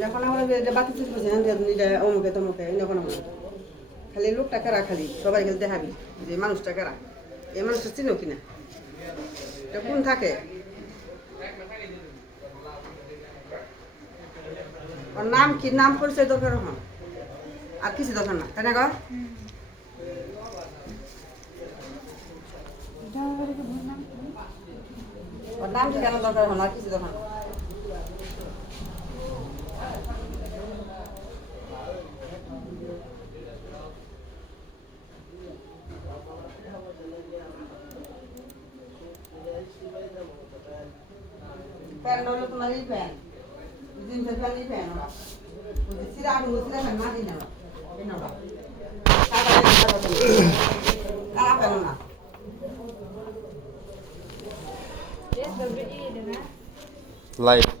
যখন আমরা বাতি চুরি করছি অমুকে তমুকে যখন আমরা খালি লোকটা কারা খালি সবাই খালি দেখাবি যে মানুষটা কারা এই মানুষটা চিনো কিনা এটা কোন থাকে ওর নাম কি নাম পরিচয় দরকার হন আর কিছু দরকার না তাই না গো ওর নাম কি কেন দরকার হন আর কিছু দরকার প্যান হলো তোমার এই প্যান জিন্সের প্যান এই প্যান ওরা সিরা আগুন সিরা প্যান না দিই না ওরা কারা প্যান না লাইভ